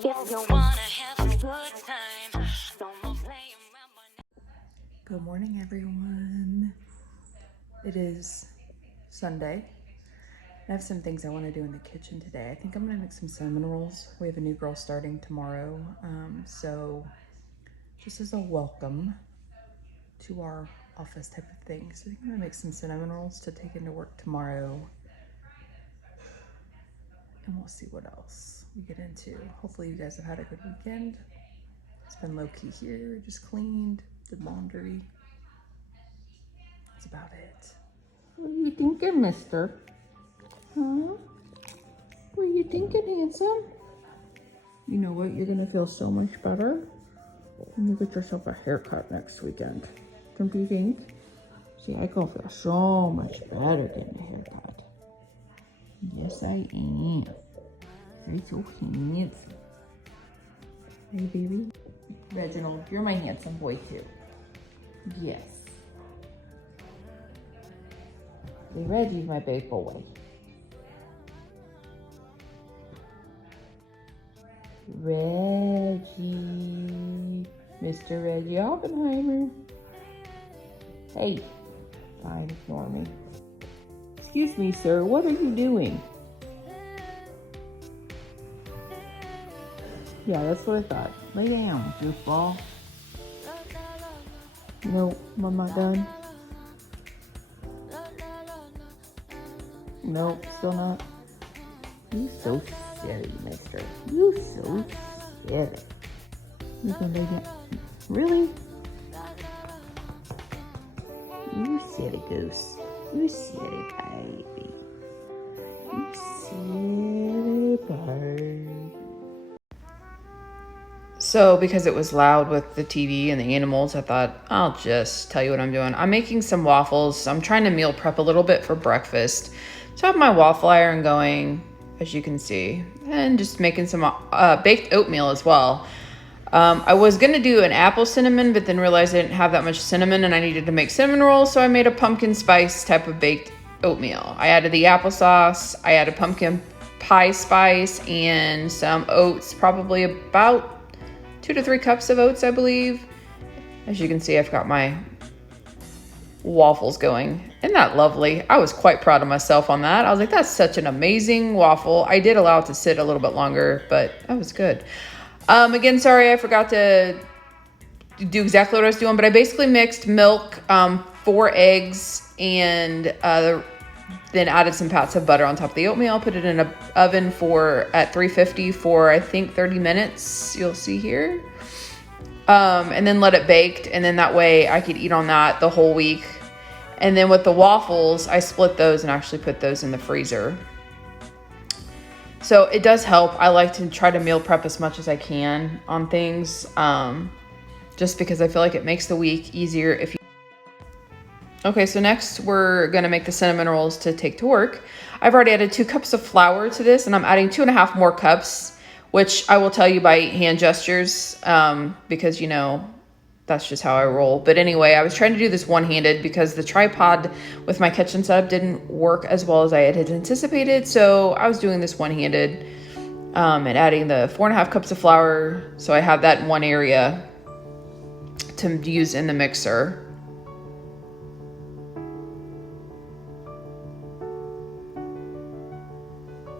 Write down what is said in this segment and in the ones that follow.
Good morning, everyone. It is Sunday. I have some things I want to do in the kitchen today. I think I'm gonna make some cinnamon rolls. We have a new girl starting tomorrow. So just as a welcome to our office type of thing. So I think I'm gonna make some cinnamon rolls to take into work tomorrow. And we'll see what else we get into. Hopefully you guys have had a good weekend. It's been low key here, just cleaned, did laundry. That's about it. What are you thinking, mister? Huh? What are you thinking, handsome? You know what? You're gonna feel so much better when you get yourself a haircut next weekend. Don't you think? See, I gonna feel so much better getting a haircut. Yes, I am. You're so handsome. Hey, baby. Reginald, you're my handsome boy too. Yes. See, Reggie's my big boy. Reggie. Mr. Reggie Oppenheimer. Hey. Fine, ignore me. Excuse me, sir. What are you doing? Yeah, that's what I thought. Lay down, goofball. Nope, I'm not done. Nope, still not. You so silly, mister. You so silly. You gonna lay down? Really? You silly goose. You silly baby. You silly bird. So because it was loud with the TV and the animals, I thought I'll just tell you what I'm doing. I'm making some waffles. I'm trying to meal prep a little bit for breakfast. So I have my waffle iron going, as you can see, and just making some baked oatmeal as well. I was gonna do an apple cinnamon, but then realized I didn't have that much cinnamon and I needed to make cinnamon rolls, so I made a pumpkin spice type of baked oatmeal. I added the applesauce, I added pumpkin pie spice and some oats, probably about 2 to 3 cups of oats, I believe. As you can see, I've got my waffles going. Isn't that lovely? I was quite proud of myself on that. I was like, that's such an amazing waffle. I did allow it to sit a little bit longer, but that was good. Again, sorry, I forgot to do exactly what I was doing, but I basically mixed milk, 4 eggs, and then added some pats of butter on top of the oatmeal. Put it in an oven at 350 for I think 30 minutes. You'll see here. And then let it bake, and then that way I could eat on that the whole week. And then with the waffles, I split those and actually put those in the freezer. So it does help. I like to try to meal prep as much as I can on things, just because I feel like it makes the week easier if you. Okay, so next we're gonna make the cinnamon rolls to take to work. I've already added 2 cups of flour to this, and I'm adding 2.5 more cups, which I will tell you by hand gestures, because you know, that's just how I roll. But anyway, I was trying to do this one-handed because the tripod with my kitchen setup didn't work as well as I had anticipated. So I was doing this one-handed, and adding the 4.5 cups of flour. So I have that in one area to use in the mixer.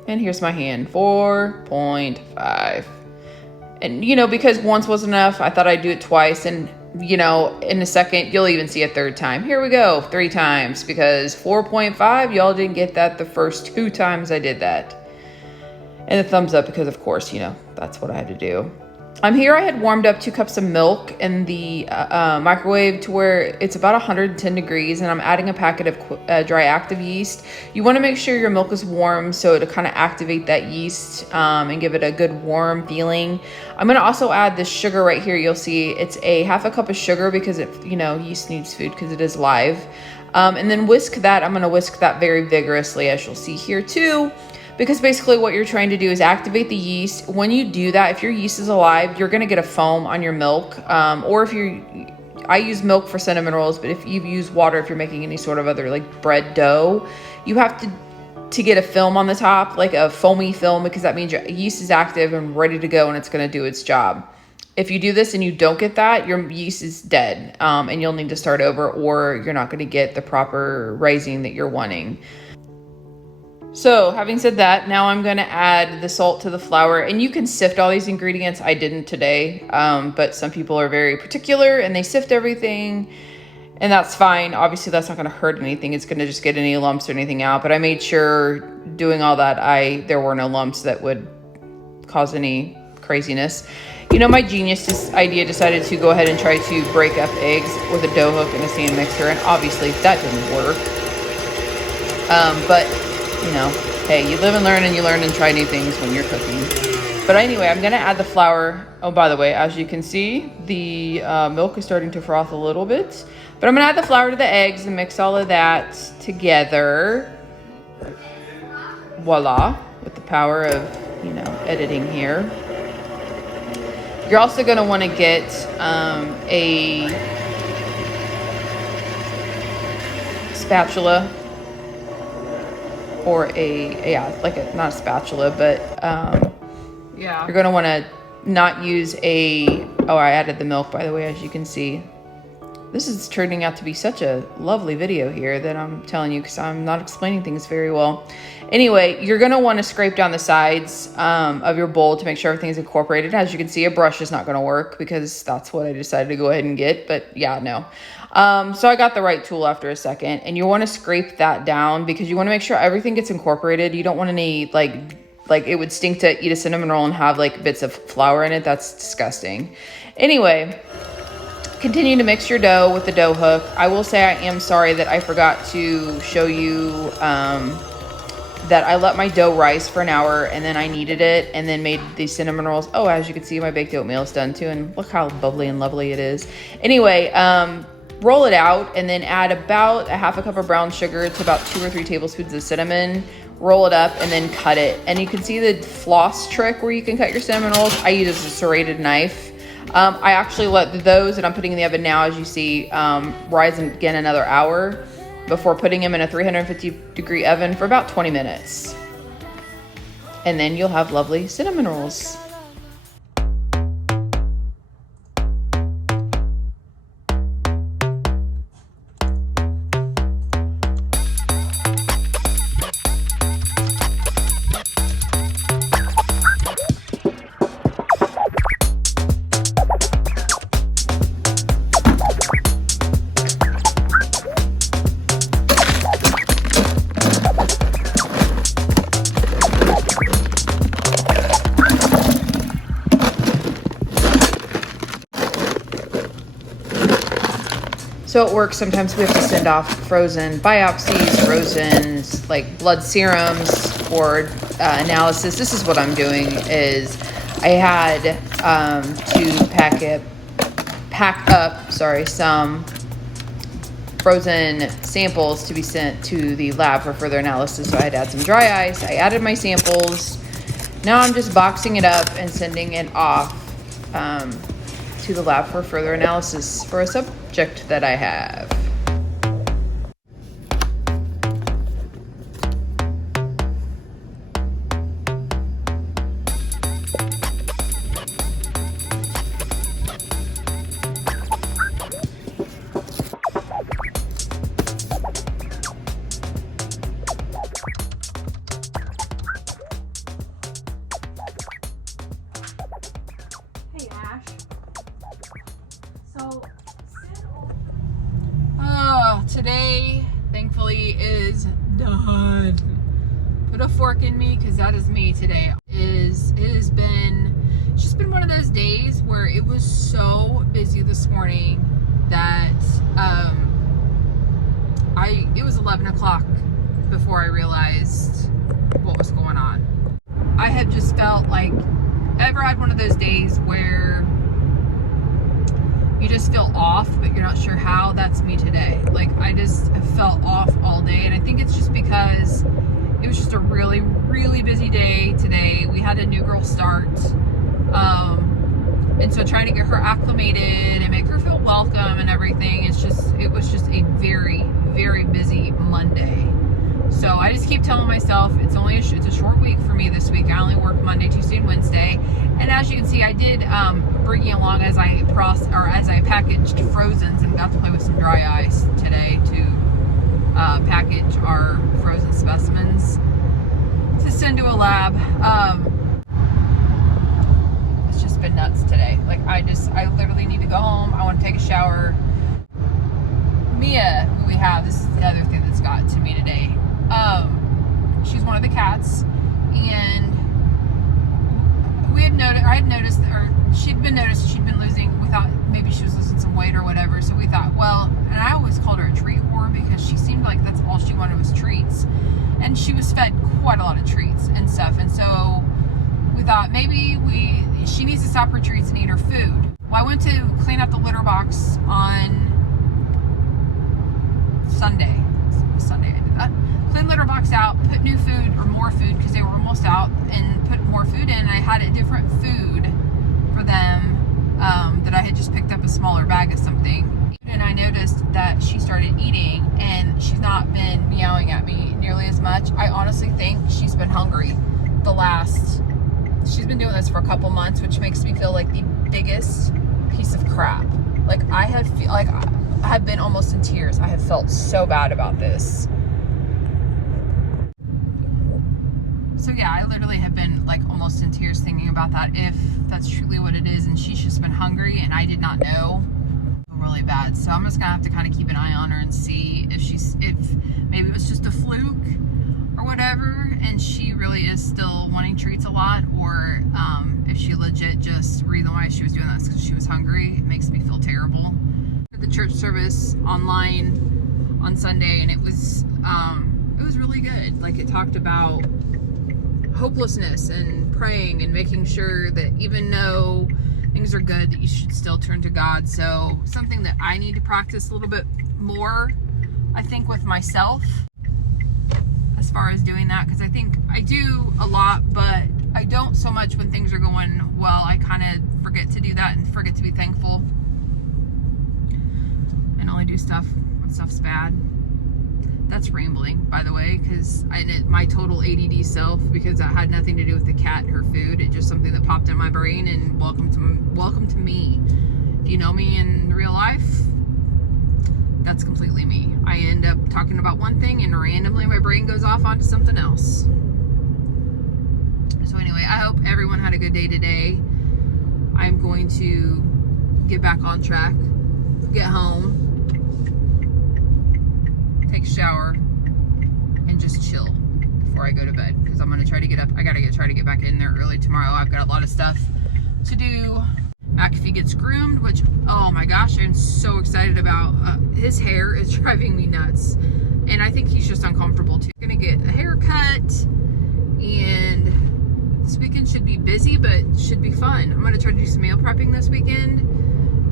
And here's my hand, 4.5. And, you know, because once was enough, I thought I'd do it twice. And, you know, in a second, you'll even see a 3rd time. Here we go, 3 times, because 4.5, y'all didn't get that the first 2 times I did that. And a thumbs up because, of course, you know, that's what I had to do. Here I had warmed up 2 cups of milk in the microwave to where it's about 110 degrees, and I'm adding a packet of dry active yeast. You want to make sure your milk is warm so to kind of activate that yeast and give it a good warm feeling. I'm going to also add this sugar right here. You'll see it's a 1/2 cup of sugar because yeast needs food because it is live. And then whisk that. I'm going to whisk that very vigorously, as you'll see here too. Because basically what you're trying to do is activate the yeast. When you do that, if your yeast is alive, you're gonna get a foam on your milk. Or if I use milk for cinnamon rolls, but if you use water, if you're making any sort of other like bread dough, you have to to get a film on the top, like a foamy film, because that means your yeast is active and ready to go and it's going to do its job. If you do this and you don't get that, your yeast is dead, and you'll need to start over, or you're not going to get the proper rising that you're wanting. So having said that, now I'm going to add the salt to the flour, and you can sift all these ingredients. I didn't today, but some people are very particular and they sift everything, and that's fine. Obviously that's not going to hurt anything. It's going to just get any lumps or anything out, but I made sure doing all that there were no lumps that would cause any craziness. You know, my genius idea decided to go ahead and try to break up eggs with a dough hook and a stand mixer, and obviously that didn't work. But you know, hey, you live and learn, and you learn and try new things when you're cooking. But anyway, I'm going to add the flour. Oh, by the way, as you can see, the milk is starting to froth a little bit. But I'm going to add the flour to the eggs and mix all of that together. Voila, with the power of, you know, editing here. You're also going to want to get a spatula. Or not a spatula, but you're going to want to not use I added the milk, by the way, as you can see. This is turning out to be such a lovely video here that I'm telling you, because I'm not explaining things very well. Anyway, you're going to want to scrape down the sides of your bowl to make sure everything's incorporated. As you can see, a brush is not going to work because that's what I decided to go ahead and get, but yeah, no. So I got the right tool after a second, and you want to scrape that down because you want to make sure everything gets incorporated. You don't want any, like it would stink to eat a cinnamon roll and have like bits of flour in it. That's disgusting. Anyway, continue to mix your dough with the dough hook. I will say I am sorry that I forgot to show you, that I let my dough rise for an hour and then I kneaded it and then made these cinnamon rolls. Oh, as you can see, my baked oatmeal is done too, and look how bubbly and lovely it is. Anyway, roll it out and then add about a half a cup of brown sugar to about 2 or 3 tablespoons of cinnamon. Roll it up and then cut it. And you can see the floss trick where you can cut your cinnamon rolls. I use a serrated knife. I actually let those that I'm putting in the oven now, as you see, rise again another hour before putting them in a 350 degree oven for about 20 minutes. And then you'll have lovely cinnamon rolls. So it works. Sometimes we have to send off frozen biopsies, frozen like blood serums for analysis. This is what I'm doing is I had to pack up some frozen samples to be sent to the lab for further analysis. So I had to add some dry ice. I added my samples. Now I'm just boxing it up and sending it off to the lab for further analysis for a subject that I have. Today, thankfully, is done. Put a fork in me, because that is me today. It's just been one of those days where it was so busy this morning that it was 11 o'clock before I realized what was going on. I have just felt like, ever had one of those days where you just feel off, but you're not sure how? That's me today. Like, I just felt off all day, and I think it's just because it was just a really, really busy day today. We had a new girl start, and so trying to get her acclimated and make her feel welcome and everything, it was just a very, very busy Monday. So I just keep telling myself it's a short week for me this week. I only work Monday, Tuesday, and Wednesday. And as you can see, I did bringing along as I packaged frozens and got to play with some dry ice today to package our frozen specimens to send to a lab. It's just been nuts today. Like I literally need to go home. I want to take a shower. Mia, who we have, this is the other thing that's got to me today. She's one of the cats, and she'd been losing, we thought maybe she was losing some weight or whatever, so we thought, well, and I always called her a treat whore because she seemed like that's all she wanted was treats, and she was fed quite a lot of treats and stuff, and so we thought maybe she needs to stop her treats and eat her food. Well, I went to clean up the litter box on Sunday I did that. Clean litter box out, put new food or more food because they were almost out, and put more food in. I had a different food for them that I had just picked up a smaller bag of something. And I noticed that she started eating, and she's not been meowing at me nearly as much. I honestly think she's been hungry she's been doing this for a couple months, which makes me feel like the biggest piece of crap. Like I have been almost in tears. I have felt so bad about this. So yeah, I literally have been like almost in tears thinking about that, if that's truly what it is, and she's just been hungry and I did not know. Really bad. So I'm just gonna have to kind of keep an eye on her and see if maybe it was just a fluke or whatever, and she really is still wanting treats a lot, or if she legit just reason why she was doing this because she was hungry. It makes me feel terrible. The church service online on Sunday, and it was really good. Like it talked about hopelessness and praying and making sure that even though things are good, that you should still turn to God. So something that I need to practice a little bit more, I think, with myself as far as doing that, because I think I do a lot, but I don't so much when things are going well. I kind of forget to do that and forget to be thankful, and only do stuff when stuff's bad. That's rambling, by the way, because my total ADD self, because that had nothing to do with the cat and her food. It's just something that popped in my brain, and welcome to me. If you know me in real life, that's completely me. I end up talking about one thing and randomly my brain goes off onto something else. So anyway, I hope everyone had a good day today. I'm going to get back on track, get home, take a shower, and just chill before I go to bed, because I'm going to try to get up. I got to try to get back in there early tomorrow. I've got a lot of stuff to do. McAfee gets groomed, which, oh my gosh, I'm so excited about. His hair is driving me nuts, and I think he's just uncomfortable too. I'm going to get a haircut, and this weekend should be busy, but should be fun. I'm going to try to do some meal prepping this weekend.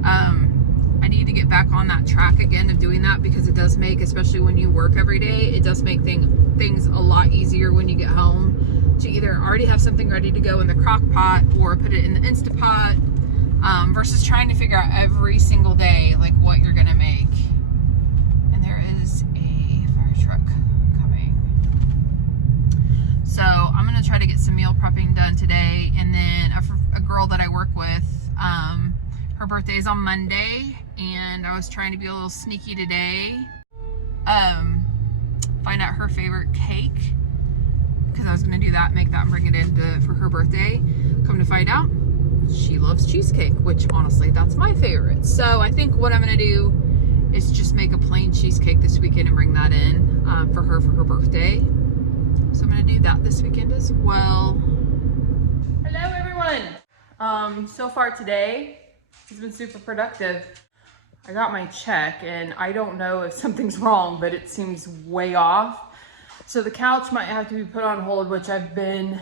I need to get back on that track again of doing that, because it does make, especially when you work every day, it does make things a lot easier when you get home to either already have something ready to go in the crock pot or put it in the Instapot, versus trying to figure out every single day like what you're gonna make. And there is a fire truck coming. So I'm gonna try to get some meal prepping done today, and then a girl that I work with, her birthday is on Monday, and I was trying to be a little sneaky today. Find out her favorite cake, because I was going to do that, make that and bring it in for her birthday. Come to find out, she loves cheesecake, which honestly, that's my favorite. So I think what I'm going to do is just make a plain cheesecake this weekend and bring that in for her birthday. So I'm going to do that this weekend as well. Hello, everyone. So far today has been super productive. I got my check, and I don't know if something's wrong, but it seems way off. So the couch might have to be put on hold, which I've been,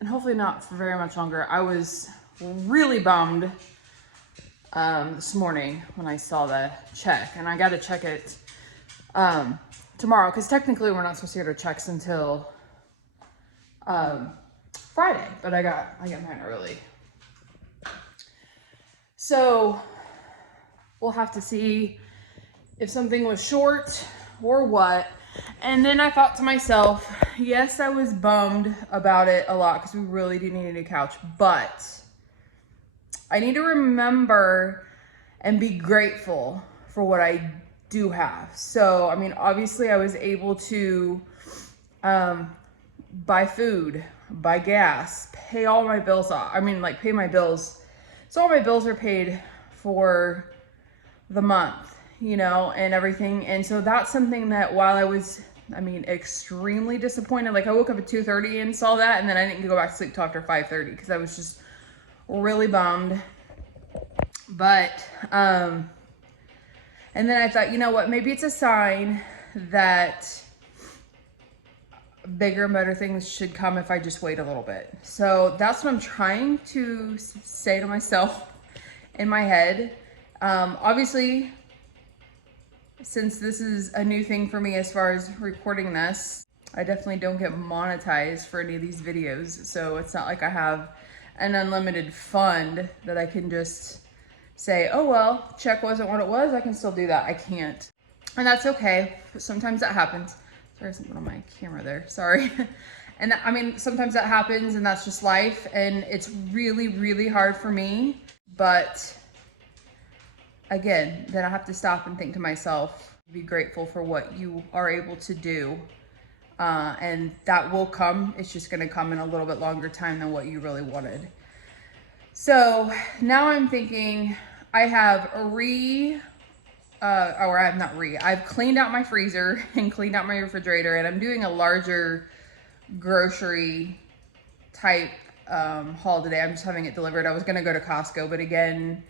and hopefully not for very much longer. I was really bummed this morning when I saw the check, and I got to check it tomorrow, because technically we're not supposed to get our checks until Friday, but I got mine early. So we'll have to see if something was short or what. And then I thought to myself, yes, I was bummed about it a lot because we really do need a new couch, but I need to remember and be grateful for what I do have. So, I mean, obviously I was able to buy food, buy gas, pay all my bills off. I mean, like pay my bills. So all my bills are paid for the month, you know, and everything. And so that's something that while I was, I mean, extremely disappointed, like I woke up at 2:30 and saw that, and then I didn't go back to sleep till after 5:30 because I was just really bummed. But, and then I thought, you know what, maybe it's a sign that bigger and better things should come if I just wait a little bit. So that's what I'm trying to say to myself in my head. Obviously, since this is a new thing for me as far as recording this, I definitely don't get monetized for any of these videos. So it's not like I have an unlimited fund that I can just say, oh, well, check wasn't what it was. I can still do that. I can't. And that's okay. Sometimes that happens. There's something on my camera there. Sorry. And I mean, sometimes that happens and that's just life. And it's really, really hard for me. But again, then I have to stop and think to myself, be grateful for what you are able to do. And that will come. It's just going to come in a little bit longer time than what you really wanted. So now I'm thinking I have I've cleaned out my freezer and cleaned out my refrigerator, and I'm doing a larger grocery type haul today. I'm just having it delivered. I was going to go to Costco, but again,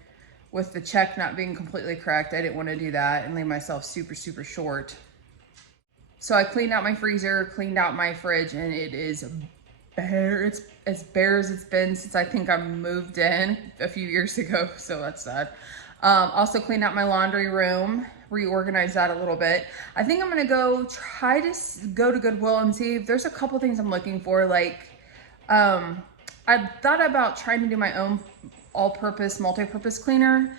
with the check not being completely correct, I didn't want to do that and leave myself super, super short. So I cleaned out my freezer, cleaned out my fridge, and it is bare. It's as bare as it's been since I think I moved in a few years ago, so that's sad. Also cleaned out my laundry room, reorganized that a little bit. I think I'm gonna try to go to Goodwill and see if there's a couple things I'm looking for. Like, I thought about trying to do my own all-purpose, multi-purpose cleaner,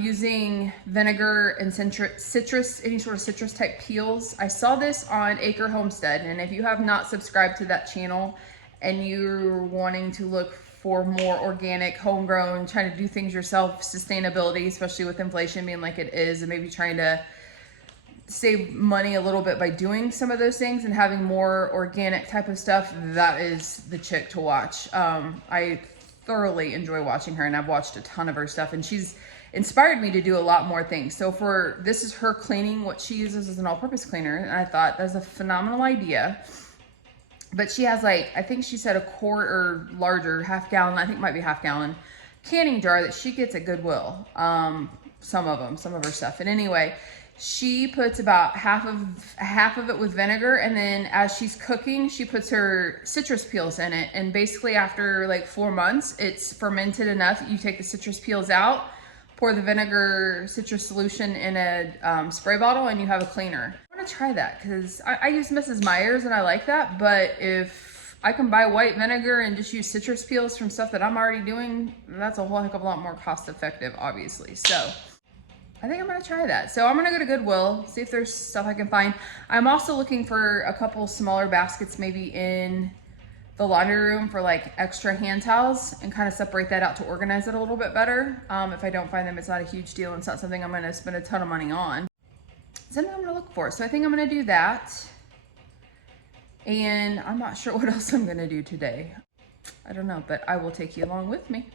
using vinegar and citrus, any sort of citrus type peels. I saw this on Acre Homestead, and if you have not subscribed to that channel and you're wanting to look for more organic, homegrown, trying to do things yourself, sustainability, especially with inflation being like it is, and maybe trying to save money a little bit by doing some of those things and having more organic type of stuff, that is the chick to watch. I thoroughly enjoy watching her, and I've watched a ton of her stuff, and she's inspired me to do a lot more things. So this is her cleaning, what she uses as an all-purpose cleaner, and I thought that's a phenomenal idea. But she has, like, I think she said a quart or larger, half gallon, I think it might be half gallon, canning jar that she gets at Goodwill. Some of her stuff. And anyway, she puts about half of it with vinegar, and then as she's cooking, she puts her citrus peels in it. And basically after like 4 months, it's fermented enough. You take the citrus peels out, pour the vinegar citrus solution in a spray bottle, and you have a cleaner. I want to try that because I use Mrs. Meyer's and I like that, but if I can buy white vinegar and just use citrus peels from stuff that I'm already doing, that's a whole heck of a lot more cost effective, obviously. So I think I'm gonna try that. So I'm gonna go to Goodwill, see if there's stuff I can find. I'm also looking for a couple smaller baskets maybe in the laundry room for like extra hand towels, and kind of separate that out to organize it a little bit better. If I don't find them, it's not a huge deal. It's not something I'm gonna spend a ton of money on. It's something I'm gonna look for. So I think I'm gonna do that. And I'm not sure what else I'm gonna do today. I don't know, but I will take you along with me.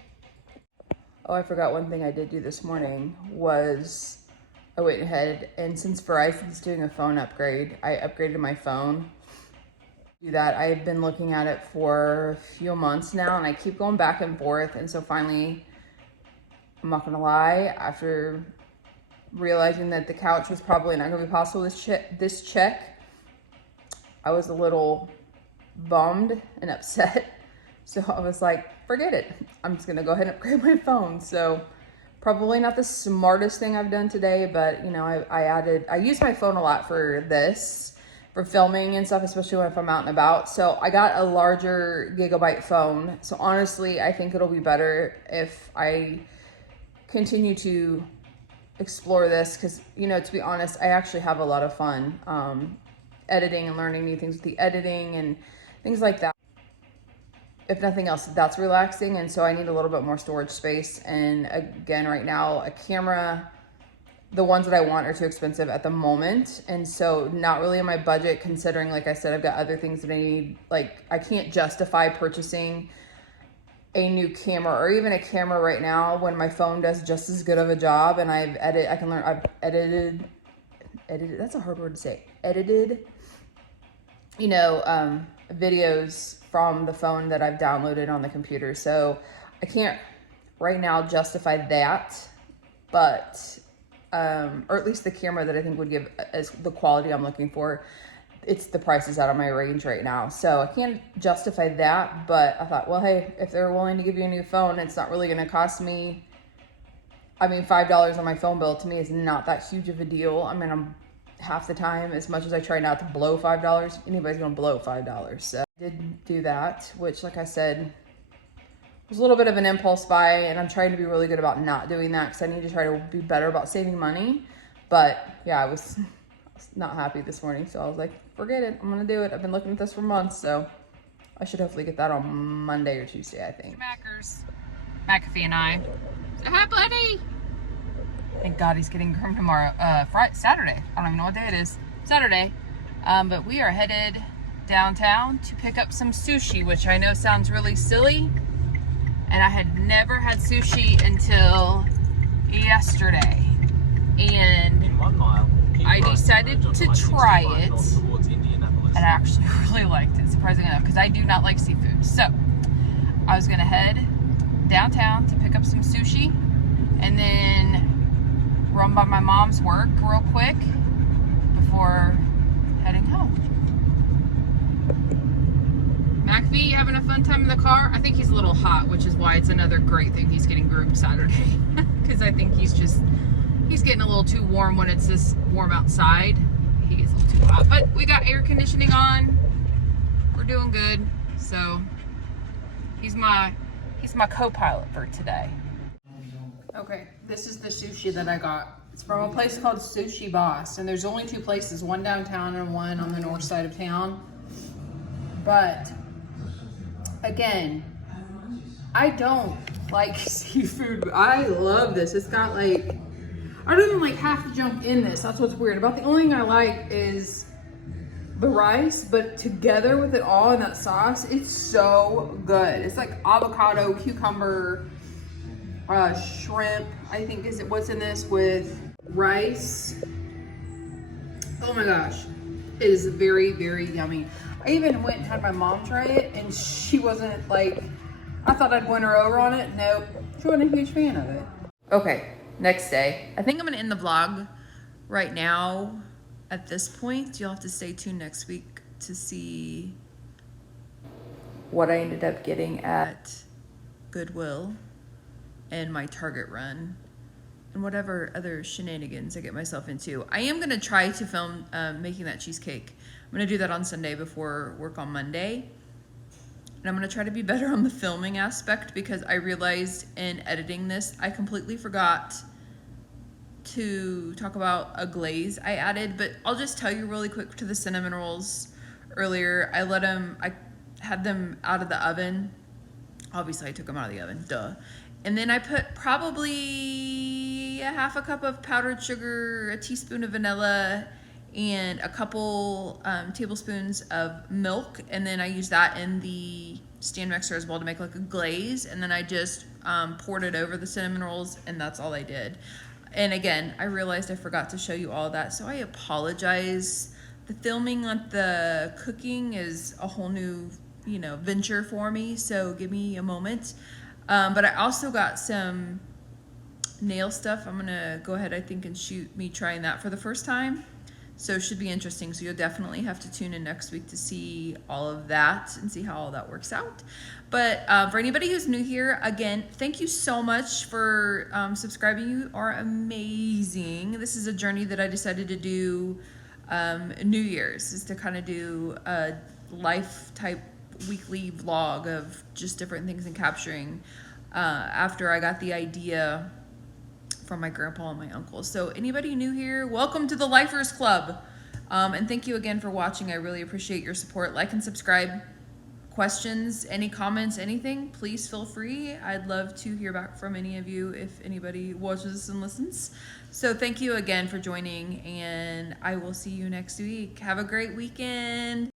Oh, I forgot one thing I did do this morning was I went ahead, and since Verizon's doing a phone upgrade, I upgraded my phone. Do that. I've been looking at it for a few months now, and I keep going back and forth. And so finally, I'm not gonna lie, after realizing that the couch was probably not gonna be possible this check, I was a little bummed and upset. So I was like, forget it. I'm just gonna go ahead and upgrade my phone. So probably not the smartest thing I've done today, but you know, I use my phone a lot for this, for filming and stuff, especially when I'm out and about. So I got a larger gigabyte phone. So honestly, I think it'll be better if I continue to explore this, because, you know, to be honest, I actually have a lot of fun editing and learning new things with the editing and things like that. If nothing else, that's relaxing. And so I need a little bit more storage space. And again, right now, a camera, the ones that I want are too expensive at the moment. And so not really in my budget, considering, like I said, I've got other things that I need. Like, I can't justify purchasing a new camera or even a camera right now when my phone does just as good of a job. And I've edited, that's a hard word to say, edited, you know, videos from the phone that I've downloaded on the computer. So I can't right now justify that, but, or at least the camera that I think would give as the quality I'm looking for, the price is out of my range right now. So I can't justify that, but I thought, well, hey, if they're willing to give you a new phone, it's not really gonna cost me, I mean, $5 on my phone bill to me is not that huge of a deal. I mean, I'm half the time, as much as I try not to blow $5, anybody's gonna blow $5. So I did do that, which, like I said, was a little bit of an impulse buy, and I'm trying to be really good about not doing that because I need to try to be better about saving money. But yeah, I was not happy this morning, so I was like, forget it, I'm gonna do it. I've been looking at this for months, so I should hopefully get that on Monday or Tuesday, I think. Mackers, McAfee and I. Say hi, buddy. Thank God he's getting groomed tomorrow. Saturday. I don't even know what day it is. Saturday. But we are headed downtown to pick up some sushi, which I know sounds really silly. And I had never had sushi until yesterday. And I decided to try it. And I actually really liked it, surprisingly enough, because I do not like seafood. So I was gonna head downtown to pick up some sushi and then run by my mom's work real quick before heading home. McAfee, having a fun time in the car? I think he's a little hot, which is why it's another great thing he's getting groomed Saturday. Because I think he's getting a little too warm when it's this warm outside. He gets a little too hot. But we got air conditioning on. We're doing good. So he's my co-pilot for today. Okay, this is the sushi that I got. It's from a place called Sushi Boss, and there's only two places, one downtown and one on the north side of town. But again, I don't like seafood. I love this. It's got like, I don't even like half the junk in this. That's what's weird. About the only thing I like is the rice, but together with it all in that sauce, it's so good. It's like avocado, cucumber, shrimp, I think is what's in this, with rice. Oh my gosh, it is very, very yummy. I even went and had my mom try it, and she wasn't like, I thought I'd win her over on it. Nope, she wasn't a huge fan of it. Okay, next day. I think I'm gonna end the vlog right now at this point. You'll have to stay tuned next week to see what I ended up getting at Goodwill and my Target run and whatever other shenanigans I get myself into. I am gonna try to film making that cheesecake. I'm gonna do that on Sunday before work on Monday. And I'm gonna try to be better on the filming aspect, because I realized in editing this, I completely forgot to talk about a glaze I added, but I'll just tell you really quick to the cinnamon rolls earlier. I had them out of the oven. Obviously I took them out of the oven, duh. And then I put probably a half a cup of powdered sugar, a teaspoon of vanilla, and a couple tablespoons of milk. And then I used that in the stand mixer as well to make like a glaze. And then I just poured it over the cinnamon rolls, and that's all I did. And again, I realized I forgot to show you all that, so I apologize. The filming on the cooking is a whole new, venture for me, so give me a moment. But I also got some nail stuff. I'm gonna go ahead, I think, and shoot me trying that for the first time. So it should be interesting. So you'll definitely have to tune in next week to see all of that and see how all that works out. But for anybody who's new here, again, thank you so much for subscribing. You are amazing. This is a journey that I decided to do New Year's, is to kind of do a life type weekly vlog of just different things and capturing after I got the idea from my grandpa and my uncle. So anybody new here, welcome to the Lifers Club. And thank you again for watching. I really appreciate your support. Like and subscribe. Questions, any comments, anything, please feel free. I'd love to hear back from any of you if anybody watches and listens. So thank you again for joining, and I will see you next week. Have a great weekend.